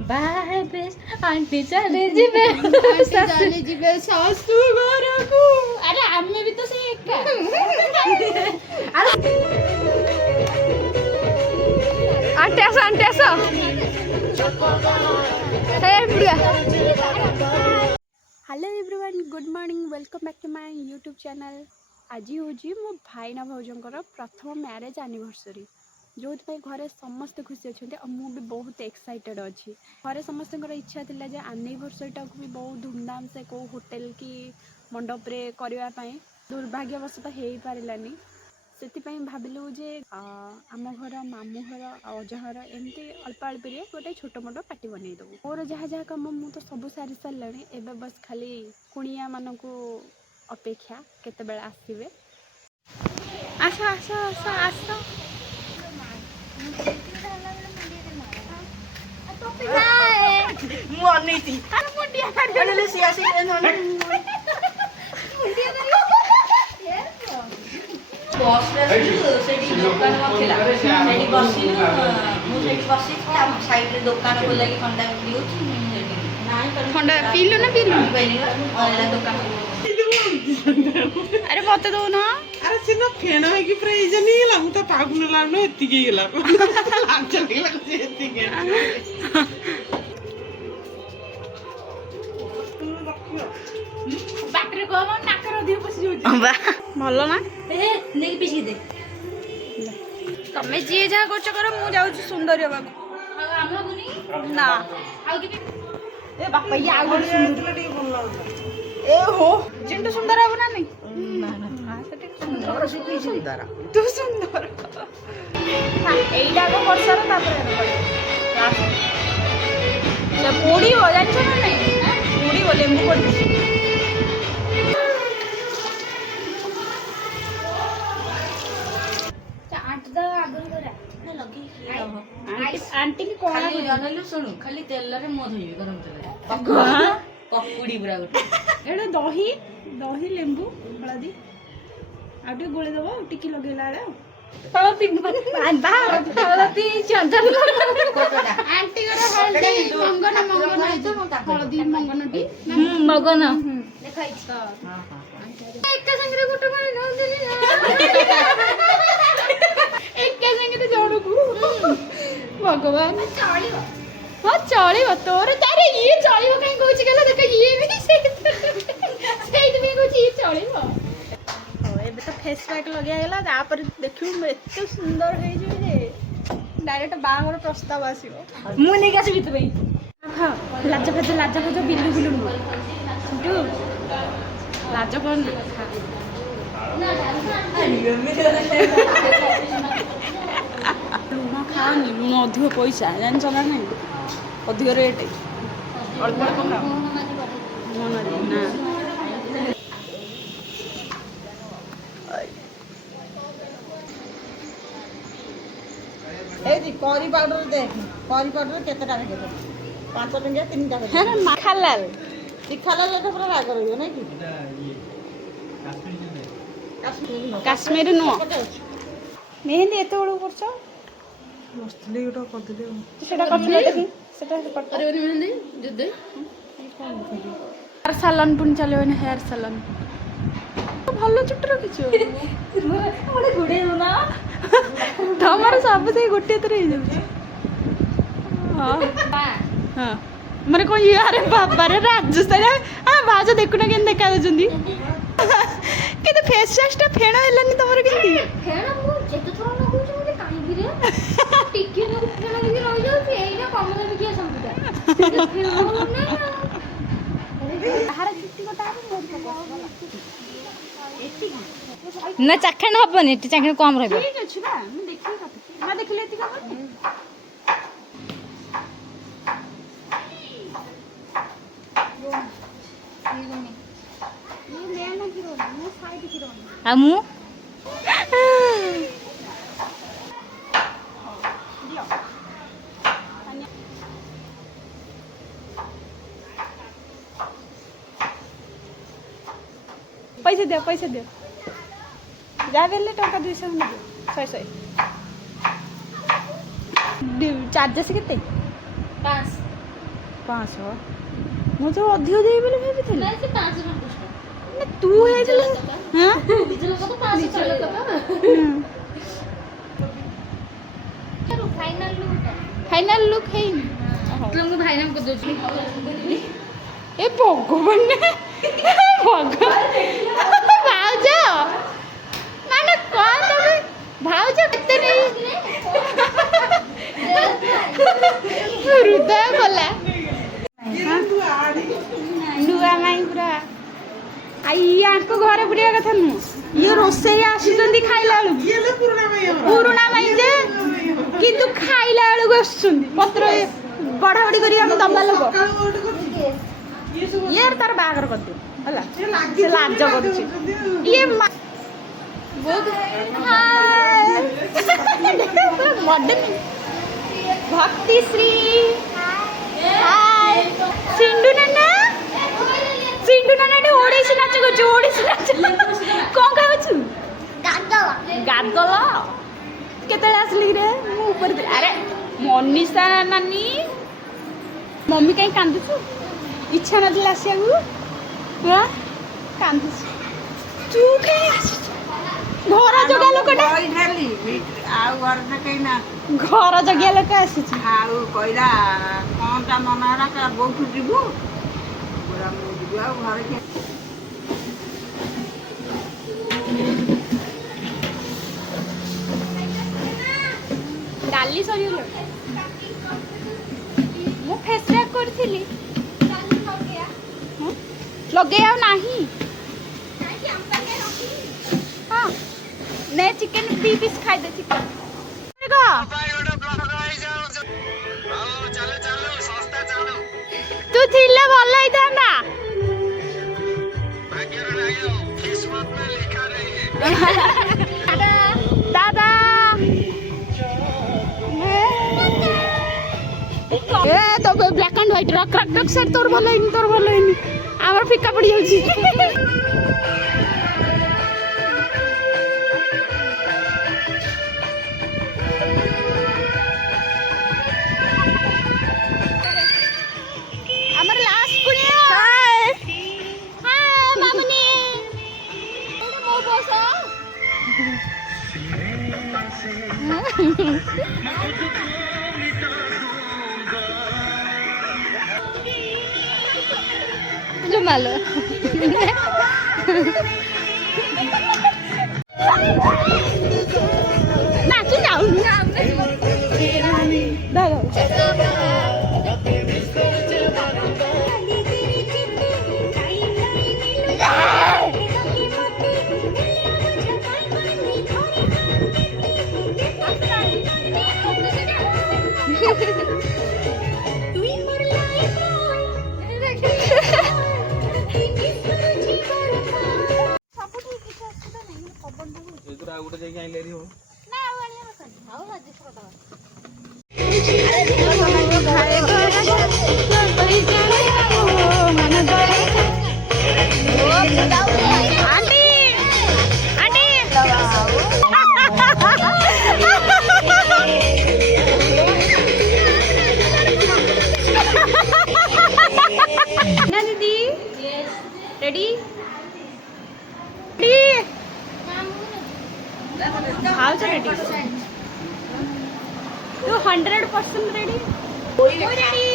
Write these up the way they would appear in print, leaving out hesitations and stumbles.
By base aunty चले जिबे सासू घरकू अरे आम्ही भी तो सही एक आंटी आसो hello everyone good morning welcome back to my YouTube channel. आज हूँ मो भाईना भाउजर प्रथम मैरेज एनिवर्सरी जो घरे समस्त खुशी अच्छा और मुझे बहुत एक्साइटेड अच्छी। घरे समस्त इच्छा थिला जे एनिवर्सरी टाक भी बहुत धूमधाम से को होटेल की मंडप रे करने दुर्भाग्यवशतः हो पारानी से भाविलु जे आम घर मामू घर अजा घर एमती अल्प अल्प गोटे छोट मोट पार्टी बनई देव। मोर जहाँ जहाँ कम मु तो सब सारी सारे एवं बस खाली कुणिया मान को अपेक्षा केते आसवे। आस आस आस आस ठंडा पीलु ना पीलु अरे मत दो ना अरे सिना फेण है कि प्राइज नहीं ला मु तो पागुन लानो एति के गेला लाग चली ला कुछ एति के बाटरे को हम नाकर अधिक पसी जाउची बा भलो ना ए नेकी पिसी दे तमे जे जहा करछ कर मु जाउची सुंदर बाबू आम गुनी ना आउ कि ए बापा ये आगो सुंदर टिके बोल लाउ ए हो चिंटू सुंदर है ना नहीं ना ना हां सेटे सुंदर सुंदर तू सुंदर एइडा को करसर तापर लास्ट से पोड़ी हो जान्छ ना नहीं पोड़ी हो लेंबू पड़ी आंटी दा आगुन करा ना लगी आंटी की कोना खाली जानलु सुनु खाली तेल रे मो धोइबे गरम तेल पकुड़ी पूरा गोटे एडा दही दही लेंबू हळदी आटे गोळे दबो टिकी लगेला रे हळदी बांधा हळदी चंदन आंटी करा हळदी मंगन मंगन हळदी मंगन टी मगन देखाई हां हां एक संगरे गोटे माने न देली एक संगरे जोड़ू भगवान चलियो हाँ चलियो तोर तारे ये चलियो कहीं कहूची गला देख ये भी से में कहूची ये चलियो एबे तो फेस पैक लगे गेला तापर देखियो एते सुंदर हे जे डायरेक्ट बाहर प्रस्ताव आसीबो मु नहीं कासी बित भाई हां लाज फज बिल्लू बिल्लू टू लाज कोन लुण खाओनी लुण अधिक पैसा जान ना नहीं अधिक रेट अल्प अल्प खाओ मन ना ए जी करी पाउडर देख करी पाउडर केते टाका केते 5 टंका 3 टाका है माखालाल दिखाला लेटा पूरा राग रहियो नै कि काश्मीर नु मेहंदी एते बड़ करछ मस्तली गोटा कर दिले सेटा करछ देखि सेटा कर अरे ओनी मिलनी जुदे हेयर सैलून पुन चले ना हेयर सैलून भलो चुट रखिछ मोरे गुडे ना तमर सब से गोटे तरे हे जाउछ हां हां माने को यार बाबा रे राजस्थान हां बाजा देखु ना केन देखा दजंदी केते फेस वॉश ता फेणा हेलानी तमर केंती फेणा मु जेते थोड़ा न कहू मोते काई गिरे टिके न फेणा गिरे रहि जाउ से एइना कमला बिकिया संपुटा फेणा ना बाहर छुट्टी कोटा मोर एति ना चाखण हबनी चाखण कम रहबो ठीक अछि ना मैं देखि कत मैं देखले एति का हमु पैसा दे जा बेले टका 200 दे 100 चार्जेस केते 5 500 ମୁଁ ତ ଅଧିକ ଦେବି ବୋଲି ଭାବିଥିଲି ନାଇଁ ସେ 550 ନା ତୁ ହେଇଥିଲା ହଁ ନିଜ ଲୋକ ତ 500 ଫାଇନାଲ ଲୁକ୍ ହେଇନି ତୁମକୁ ଭାଇ ନାମ କରିଦଉଛି ଏ ଭଗବାନ ଭାଉଜ ମାନେ କଣ ତମେ ଭାଉଜ କେତେ ନେଇ ହୃଦୟ ଗଲା ନୂଆ ମାଇଁ ପୁରା ଆଙ୍କ ଘରେ ବୁଲିବା କଥା ନୁହଁ ଇଏ ରୋଷେଇ ଆସୁଛନ୍ତି ଖାଇଲା ବେଳକୁ ପୁରୁଣା ମାଇଁ ଯେ କିନ୍ତୁ ଖାଇଲା ବେଳକୁ ଆସୁଛନ୍ତି ପତ୍ର ବଢ଼ାବଢ଼ି କରି ଆମେ ଦବା ଲୋକ ଇଏ ତାର ବାହାଘର କରିଦିଅ ହେଲା ସେ ଲାଜ କରୁଛି ଇଏ ଭକ୍ତିଶ୍ରୀ ସିଣ୍ଡୁ ନାନା ଏଠି ଓଡ଼ିଶୀ ନାଚ କରୁଛୁ ଓଡ଼ିଶୀ ନାଚ କ'ଣ ଖାଉଛୁ ଗାଦଲ କେତେବେଳେ ଆସିଲି ରେ ମୁଁ ଉପରେ ଆରେ ମନୀଷା ନାନୀ ମମି କାହିଁ କାନ୍ଦୁଛୁ ଇଚ୍ଛା ନଥିଲା ଆସିବାକୁ କାନ୍ଦୁଛୁ ତୁ କାହିଁ ଆସିଛୁ ଘର ଜଗା ଲୋକଟା ଆଉ ଘର କେହି ନା ଘର ଜଗିଆ ଲୋକ ଆସିଛୁ ଆଉ କହିଲା କଣଟା ମନ ହେଲା ବୋଉଠୁ ଯିବୁ ମୁଁ ଯିବୁ ଆଉ ଘରେ ଡାଲି ସରିଗଲା ମୁଁ ଫେସ୍ ପ୍ୟାକ୍ କରିଥିଲି ଲଗେଇ ଆଉ ନାହିଁ ହଁ ନେ ଚିକେନ୍ 2 ପିସ୍ ଖାଇଦେ ଚିକେନ୍ ତୁ ଥିଲେ ଭଲ ହେଇଥାନ୍ତା ଦାଦା ଏ ତ black and white rock rock rock sir ତୋର ଭଲ ହେଇନି ଆମର ଫିକା ପଡ଼ିଯାଉଛି ଆମର ଲାଷ୍ଟ କୁଣିଆ ହାଏ ମାମୁନି ଏଇଟା ମୋ ବସ malo. Nah, tu nào. Đây rồi. Ready? Ready? How's it ready? You 100% ready? Ready?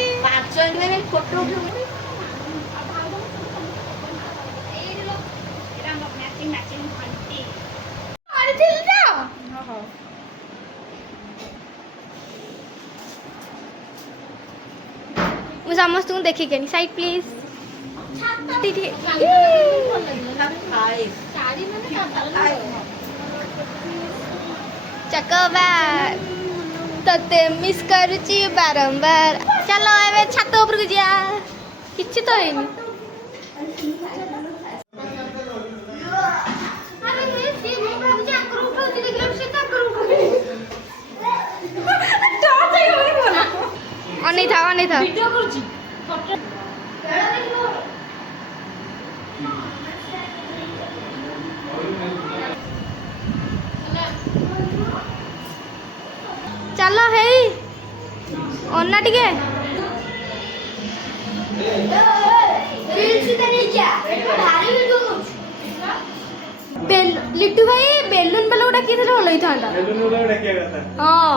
ମୁଁ ସମସ୍ତଙ୍କୁ ଦେଖିକେନି ସାଇଡ୍ ପ୍ଲିଜ୍ ଚକୋବାର ତତେ ମିସ୍ କରୁଛି ବାରମ୍ବାର ଚାଲ ଏବେ ଛାତ ଉପରକୁ ଯିବା କିଛି ତ ହେଇନି ଅନେଇଥା ଚାଲ ହେଇ ଅନା ଟିକେ लिट्टू भाई बेलून वाला डाकी भल होता हाँ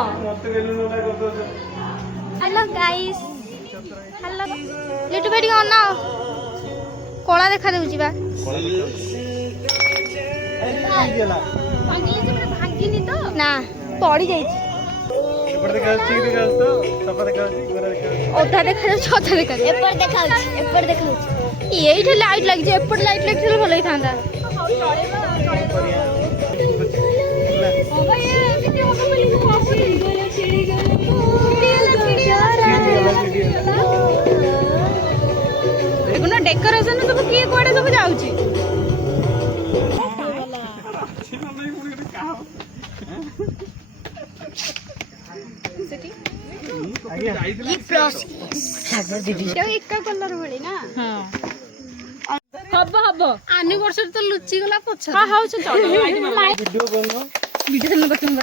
हेलो गाइस हेलो लिट्टू भाई टिके अना कला देखा देउची बा भांगिनी तो ना पड़ी जाइछि अधा देखा अधा देखा एपर देखा ये लाइट लगी एपट लाइट लगी भल होता डेकोरेशन सब किए कुआडे सब जाउची एका कलर भली ना हब हब एनिवर्सरी तो लुचि गला पछ हां हाउ छ चल वीडियो बनो वीडियो चल करते हम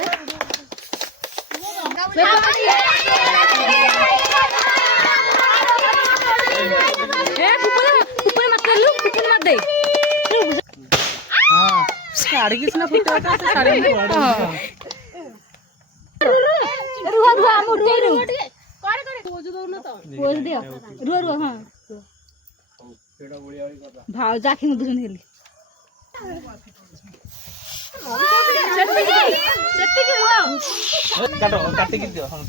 ए ऊपर मत कर लू ऊपर मत दे हां साड़ी किसना फुटा था साड़ी में हां रुआ रुआ हम उठ गए करे करे पोज दो ना तो पोज दे रुआ रुआ हां भाव जाखी मत दुजन हेली चट्टी की रुआ काटो काटी की दियो हम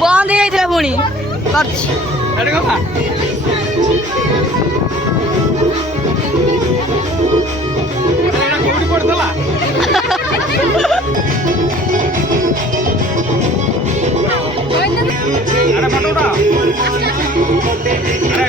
बंद हे इथला पुणी करछ अरे का अरे कोडी पडतला अरे फटोटा अरे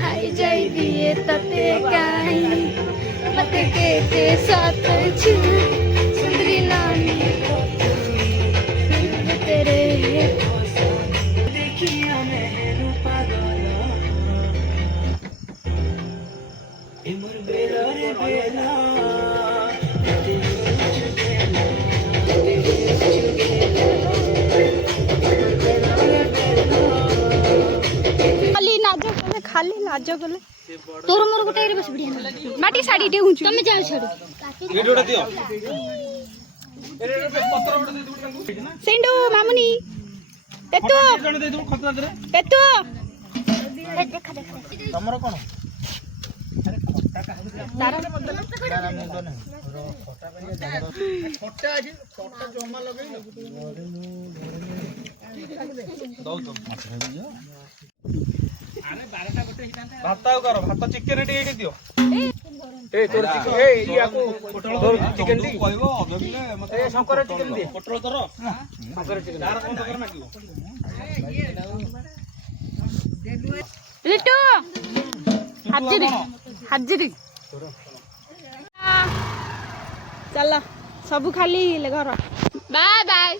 हाय जाई दिए तते काई मत के साथ छु सुंदरी नानी तेरे देखिया मैनू पागल इमर बेला रे बेला खाली लाज गले तोर मोर गोटे रे बस बढ़िया माटी साड़ी दे हुंचु तमे जाओ छड़ वीडियोटा दियो सेंडो मामुनी पेटो जण दे दू खतरा करे पेटो देखा देखा तमरो कोन अरे खट्टा का तारा तारा मुंडो न खट्टा आज खट्टा जमा लगई दौ तो मत दियो ଭାତ ଆଉ କର ଭାତ ଚିକେନ ଟିକେ ଏଇଠି ଦିଅ ଏ ତୋର ଚିକେନ ଏ ଇୟାକୁ ତୋର ଚିକେନ ଟି କହିବ ଅଧ କିଲୋ ମତେ ଏ ଶଙ୍କର ଚିକେନ ଦେ ପୋଟଳ ତର ଶଙ୍କର ଚିକେନ ତାର କଣ ଦରକାର ମାଗିବ লিটু হাজিরি হাজিরি ଚାଲ ସବୁ ଖାଲି ଘର ବାଏ ବାଏ